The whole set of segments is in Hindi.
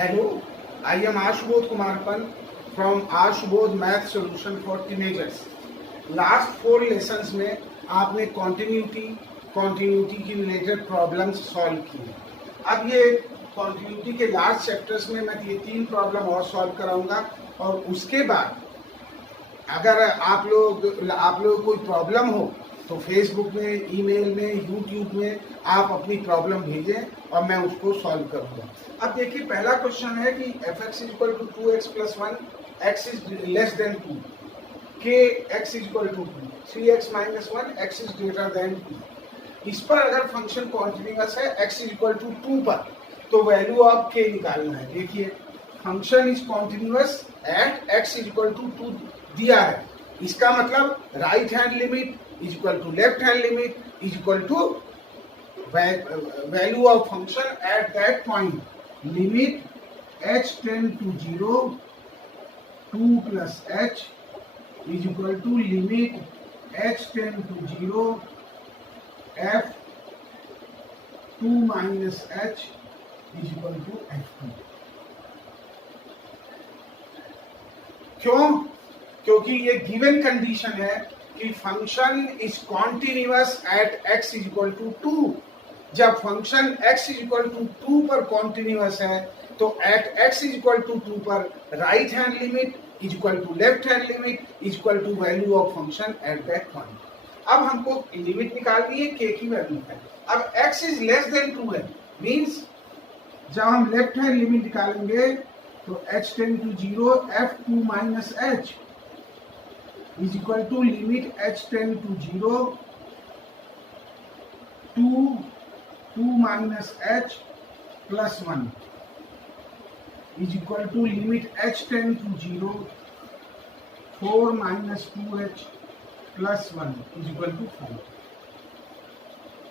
Hello, I am Ashubodh Kumar Pant from Ashubodh Math Solution for Teenagers. Last 4 lessons में आपने कॉन्टिन्यूटी की रिलेटेड प्रॉब्लम्स सॉल्व किए। अब ये कॉन्टिन्यूटी के लास्ट चैप्टर्स में मैं ये 3 प्रॉब्लम और सॉल्व कराऊंगा और उसके बाद अगर आप लोग कोई प्रॉब्लम हो तो फेसबुक में, ईमेल में, यूट्यूब में आप अपनी प्रॉब्लम भेजें और मैं उसको सॉल्व करूंगा। अब देखिए, पहला क्वेश्चन है कि f(x) = 2x + 1, x is less than 2, k x = 2, 3x - 1, x is greater than 2। इस पर अगर फंक्शन कॉन्टिन्यूअस है x = 2 पर, तो वैल्यू ऑफ k निकालना है। देखिए, function is continuous at x = 2 दिया है, इसका मतलब right hand limit is equal to left hand limit is equal to value of function at that point. Limit h tend to 0, 2 + h is equal to limit h tend to 0, f 2 - h is equal to f2। क्यों? क्योंकि ये गिवन कंडीशन है कि function is continuous at x = 2। जब फंक्शन x = 2 पर कॉन्टिन्यूअस है तो एट x = 2 पर right hand limit is equal to left hand limit is equal to value of function at that point. अब हमको लिमिट निकालनी है k की वैल्यू है। अब x इज लेस देन 2 है, मीन्स जब हम लेफ्ट हैंड लिमिट निकालेंगे तो h tend to 0, f 2 - h is equal to limit h tend to 0, 2 minus h plus 1 is equal to limit h tend to 0, 4 minus 2h plus 1 is equal to 4।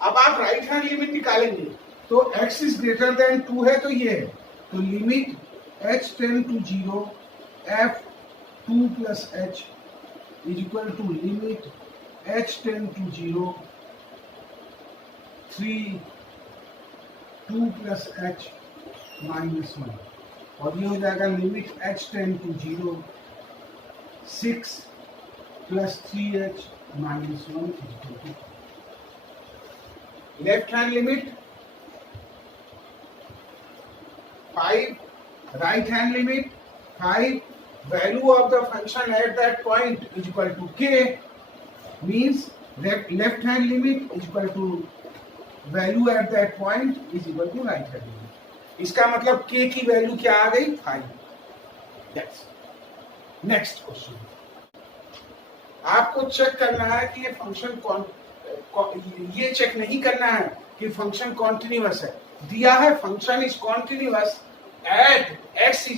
अब आप राइट हैंड लिमिट निकालेंगे तो x is greater than 2 है, तो ये है, तो limit h tend to 0, f 2 plus h is equal to limit h tend to 0, 3 2 plus h minus 1, और ये हो जाएगा limit h tend to 0, 6 plus 3h minus 1 is equal to 4। Left hand limit 5, right hand limit 5, value of the function at that point is equal to k, means left hand limit is equal to value at that point is equal to right hand limit। इसका मतलब k की वैल्यू क्या आ गई? 5। That's next question. आपको चेक करना है कि ये फंक्शन ये चेक नहीं करना है कि फंक्शन कॉन्टिन्यूअस है। दिया है function is continuous at x =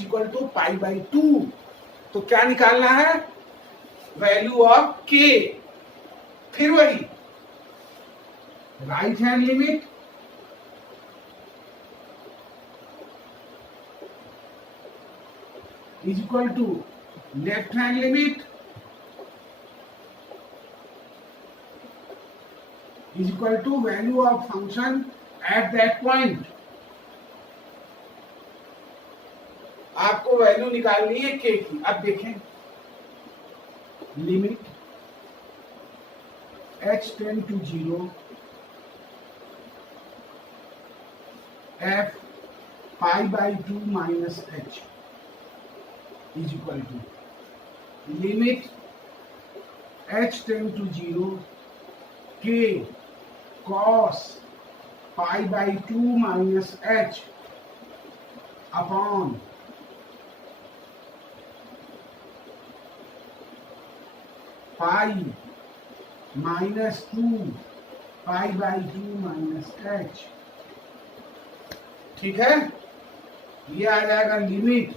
π/2, तो क्या निकालना है? Value of k। फिर वही right hand limit is equal to left hand limit is equal to value of function at that point. आपको वैल्यू निकालनी है k की। अब देखें, limit h tend to 0, f π/2 minus h is equal to limit h tend to 0, k cos π/2 minus h upon pi -2 π/2 minus h। ठीक है, ये आ जाएगा limit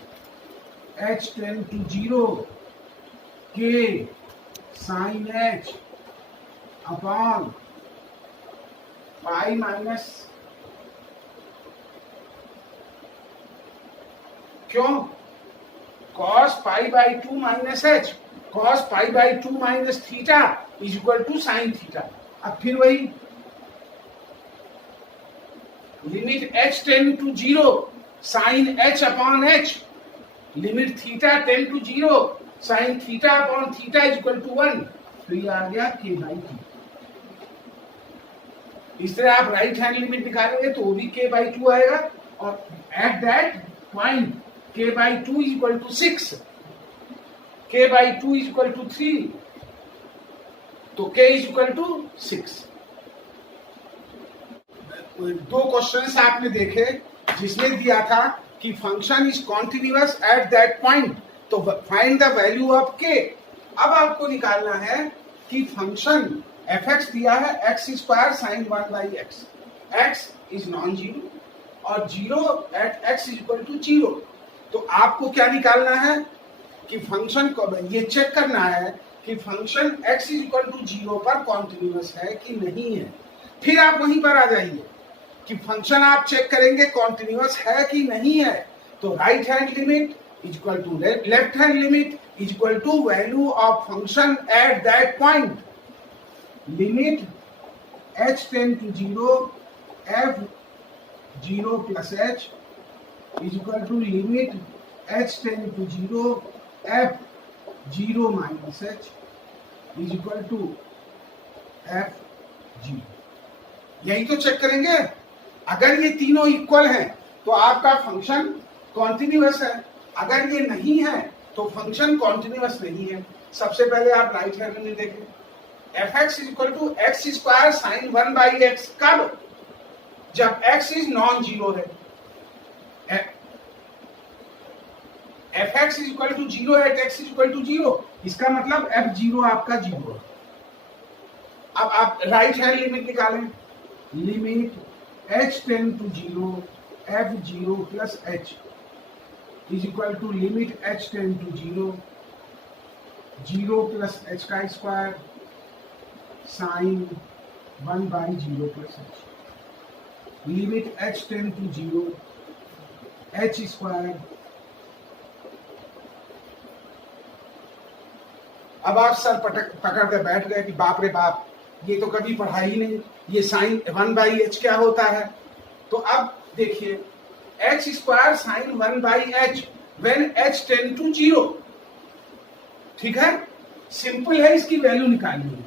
h tend to 0, k sin h upon pi minus, क्यों? cos π/2 minus h, cos π/2 minus theta is equal to sine theta. अब फिर वही limit h tend to 0, sine H upon H, limit theta tends to 0 sine theta upon theta is equal to 1, तो ये आ गया k बाई टू। इस तरह आप राइट हैंड लिमिट निकालेंगे तो वो भी k बाई टू आएगा, और at that point k by two is equal to 6, k by two is equal to 3, तो k इज इक्वल टू 6। दो क्वेश्चंस आपने देखे जिसमें दिया था कि function is continuous at that point, तो find the value of k। अब आपको निकालना है कि फंक्शन fx दिया है x square sine 1 by x, x is non zero और zero at x is equal to 0, तो आपको क्या निकालना है कि फंक्शन को ये चेक करना है कि function x is equal to 0 पर कॉन्टिन्यूअस है कि नहीं है। फिर आप वहीं पर आ जाइए कि फंक्शन आप चेक करेंगे कॉन्टिन्यूअस है कि नहीं है, तो right hand limit is equal to left hand limit is equal to value of function at that point, limit h tends to 0 f 0 plus h is equal to limit h tends to 0 f 0 minus h is equal to f 0। यही तो चेक करेंगे। अगर ये तीनों इक्वल हैं तो आपका फंक्शन कॉन्टिन्यूअस है, अगर ये नहीं है तो फंक्शन कॉन्टिन्यूअस नहीं है। सबसे पहले आप राइट हैंड में देखें, fx is equal to X square sine 1 by X, कब? जब x इज नॉन जीरो है। fx is equal to 0 at x is equal to 0, इसका मतलब f0 आपका 0 है। अब आप राइट हैंड लिमिट निकालें, limit h tends to 0 f0 plus h is equal to limit h tends to 0 plus h का square sine 1 by 0 plus h, limit h tends to 0 h square. अब आप सर पकड़ कर बैठ गए कि बाप रे बाप, ये तो कभी पढ़ा ही नहीं, ये साइन 1 बाई एच क्या होता है। तो अब देखिए H square sine 1 by H when h tends to 0, ठीक है, सिंपल है, इसकी वैल्यू निकालनी है।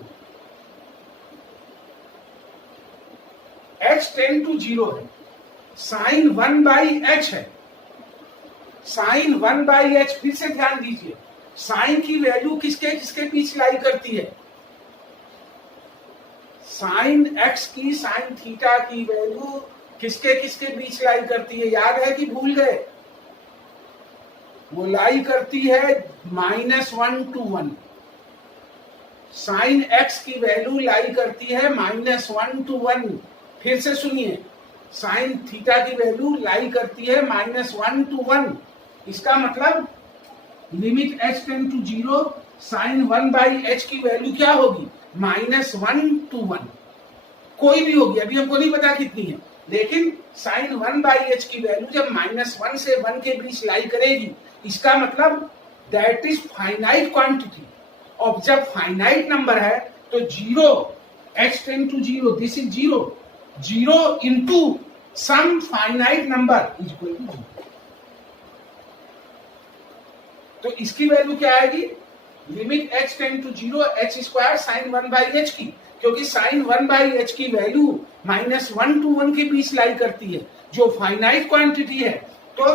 h टेन टू 0 है, साइन 1 बाई एच है, साइन 1 बाई एच, फिर से ध्यान दीजिए साइन की वैल्यू किसके किसके बीच लाई करती है, साइन x की साइन थीटा की वैल्यू किसके किसके बीच लाई करती है, याद है कि भूल गए? वो लाई करती है -1 to 1। साइन x की वैल्यू लाई करती है -1 to 1। फिर से सुनिए, साइन थीटा की वैल्यू लाई करती है -1 to 1। इसका मतलब limit h tends to 0 sine 1 by H की वैल्यू क्या होगी, -1 to 1, कोई भी होगी, अभी हमको नहीं पता कितनी है, लेकिन साइन 1 बाई एच की वैल्यू जब -1 से 1 के बीच लाई करेगी, इसका मतलब दैट इज फाइनाइट क्वांटिटी। और जब फाइनाइट नंबर है तो 0 h tends to 0, this is 0 into some finite number is equal to 0। तो इसकी वैल्यू क्या आएगी, limit h tends to 0 h square sine 1 by H की, क्योंकि साइन 1 बाई एच की वैल्यू -1 to 1 के बीच लाई करती है, जो फाइनाइट क्वांटिटी है, तो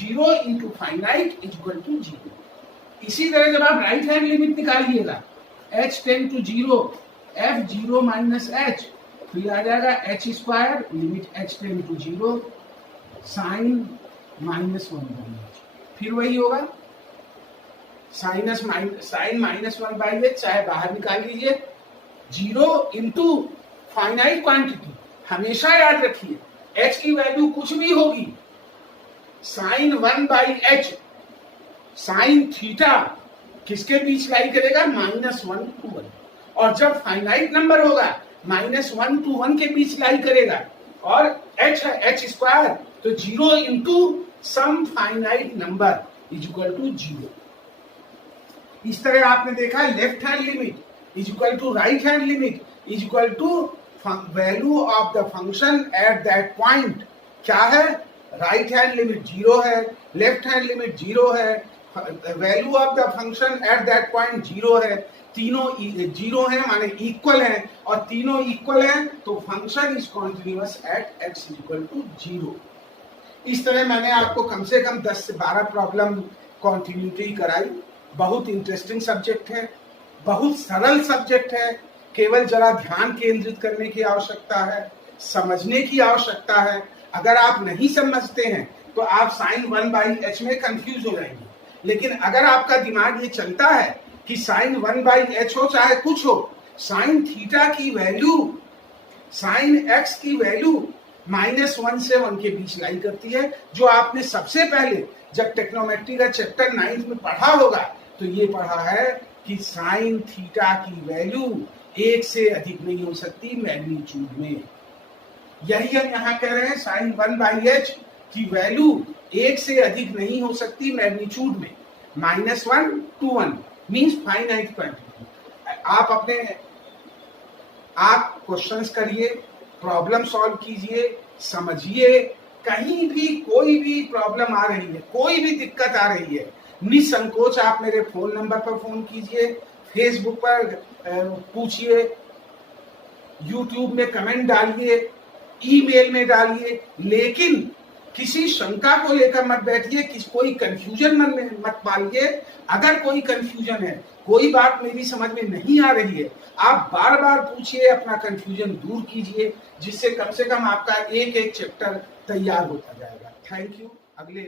0 into finite is equal to 0। इसी तरह जब आप राइट हैंड लिमिट निकालिएगा, h tends to 0 f0 minus h, फिर आ जाएगा h square limit h tends to 0 sine -1 by h, फिर वही होगा साइन -1 बाई एच, चाहे बाहर निकाल लीजिए, 0 इंटू फाइनाइट क्वांटिटी। हमेशा याद रखिए h की वैल्यू कुछ भी होगी, sine 1 by H, sine theta किसके बीच लाई करेगा, -1 to 1, और जब फाइनाइट नंबर होगा -1 to 1 के बीच लाई करेगा, और h है h स्क्वायर, तो 0 into some finite number is equal to 0। इस तरह आपने देखा left hand limit is equal to right hand limit is equal to value of the function at that point. क्या है, राइट हैंड लिमिट 0 है, लेफ्ट हैंड लिमिट 0 है, value of the function at that point 0 है, तीनों 0 है माने इक्वल है, और तीनों इक्वल है तो function is continuous at x equal to 0। इस तरह मैंने आपको कम से कम 10 से 12 प्रॉब्लम कॉन्टिन्यूटी कराई। बहुत इंटरेस्टिंग सब्जेक्ट है, बहुत सरल सब्जेक्ट है, केवल जरा ध्यान केंद्रित करने की आवश्यकता है, समझने की आवश्यकता है। अगर आप नहीं समझते हैं तो आप साइन 1/h में कंफ्यूज हो जाएंगे, लेकिन अगर आपका दिमाग ये चलता है कि साइन 1/h हो चाहे कुछ हो, साइन थीटा की वैल्यू साइन x की वैल्यू -1 से 1 के बीच लाई करती है, जो आपने सबसे पहले जब टेक्नोमेट्री का चैप्टर 9 में पढ़ा होगा तो ये पढ़ा है कि साइन थीटा की वैल्यू 1 से अधिक नहीं हो सकती मैग्नीट्यूड में। यही हम यहाँ कह रहे हैं, साइन 1/h की वैल्यू 1 से अधिक नहीं हो सकती मैग्नीट्यूड में। -1 to 1 मीन्स फाइनाइट क्वांटिटी। आप क्वेश्चंस करिए, प्रॉब्लम सॉल्व कीजिए, समझिए। कहीं भी कोई भी प्रॉब्लम आ रही है, कोई भी दिक्कत आ रही है, निसंकोच आप मेरे फोन नंबर पर फोन कीजिए, फेसबुक पर पूछिए, यूट्यूब में कमेंट डालिए, ईमेल में डालिए, लेकिन किसी शंका को लेकर मत बैठिए, कोई कंफ्यूजन मन में मत पालिए। अगर कोई कंफ्यूजन है, कोई बात मेरी समझ में नहीं आ रही है, आप बार बार पूछिए, अपना कंफ्यूजन दूर कीजिए, जिससे कम से कम आपका एक एक चैप्टर तैयार होता जाएगा। Thank you. अगले